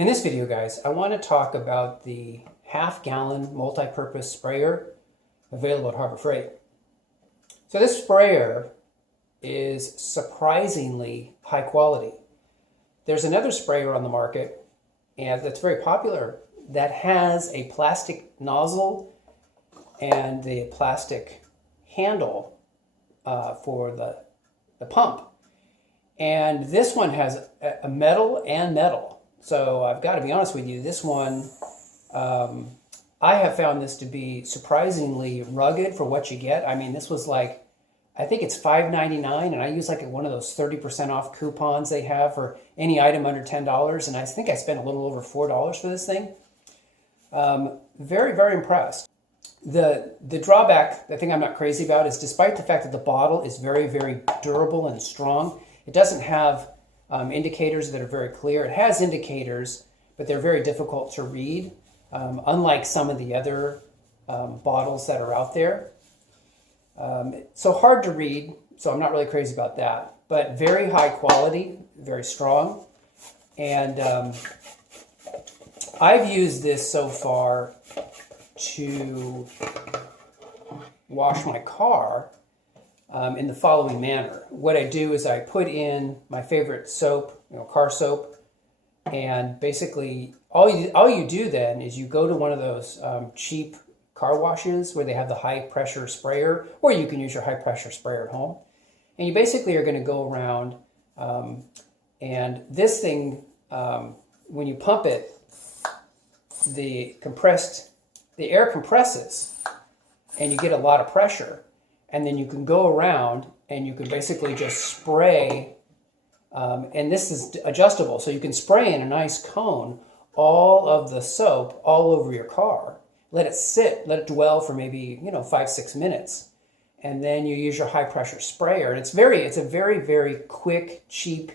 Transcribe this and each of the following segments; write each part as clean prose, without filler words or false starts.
In this video, guys, I want to talk about the half-gallon multi-purpose sprayer available at Harbor Freight. So this sprayer is surprisingly high quality. There's another sprayer on the market, and that's very popular, that has a plastic nozzle and the plastic handle for the pump. And this one has a metal and metal. So I've got to be honest with you, this one, I have found this to be surprisingly rugged for what you get. I mean, this was like, I think it's $5.99, and I use like one of those 30% off coupons they have for any item under $10, and I think I spent a little over $4 for this thing. Very, very impressed. The drawback, the thing I'm not crazy about, is despite the fact that the bottle is very, very durable and strong, it doesn't have indicators that are very clear. It has indicators, but they're very difficult to read, unlike some of the other bottles that are out there. So hard to read, so I'm not really crazy about that, but very high quality, very strong. And I've used this so far to wash my car in the following manner. What I do is I put in my favorite soap, car soap, and basically all you do then is you go to one of those cheap car washes where they have the high pressure sprayer, or you can use your high pressure sprayer at home. And you basically are going to go around, and this thing, when you pump it, the air compresses and you get a lot of pressure. And then you can go around and you can basically just spray, and this is adjustable, so you can spray in a nice cone all of the soap all over your car. Let it sit, let it dwell for maybe 5-6 minutes, and then you use your high pressure sprayer. And it's a very, very quick, cheap,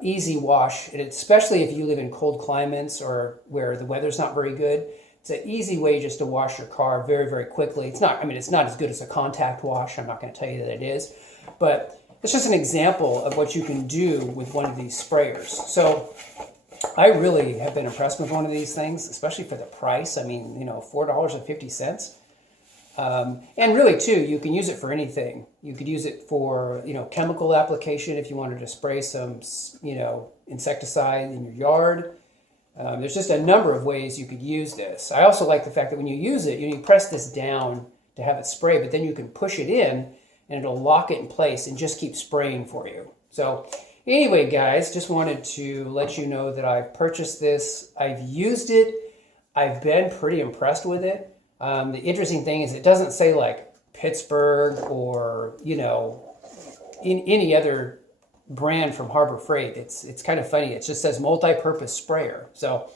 easy wash. And especially if you live in cold climates or where the weather's not very good. It's an easy way just to wash your car very, very quickly. It's not as good as a contact wash. I'm not going to tell you that it is, but it's just an example of what you can do with one of these sprayers. So I really have been impressed with one of these things, especially for the price. I mean, $4.50. And really too, you can use it for anything. You could use it for, chemical application if you wanted to spray some, insecticide in your yard. There's just a number of ways you could use this. I also like the fact that when you use it, you press this down to have it spray, but then you can push it in and it'll lock it in place and just keep spraying for you. So anyway, guys, just wanted to let you know that I've purchased this. I've used it. I've been pretty impressed with it. The interesting thing is it doesn't say like Pittsburgh or, in any other brand from Harbor Freight. It's kind of funny. It just says multi-purpose sprayer. So,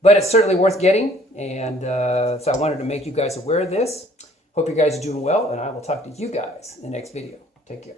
but it's certainly worth getting. And so I wanted to make you guys aware of this. Hope you guys are doing well, and I will talk to you guys in the next video. Take care.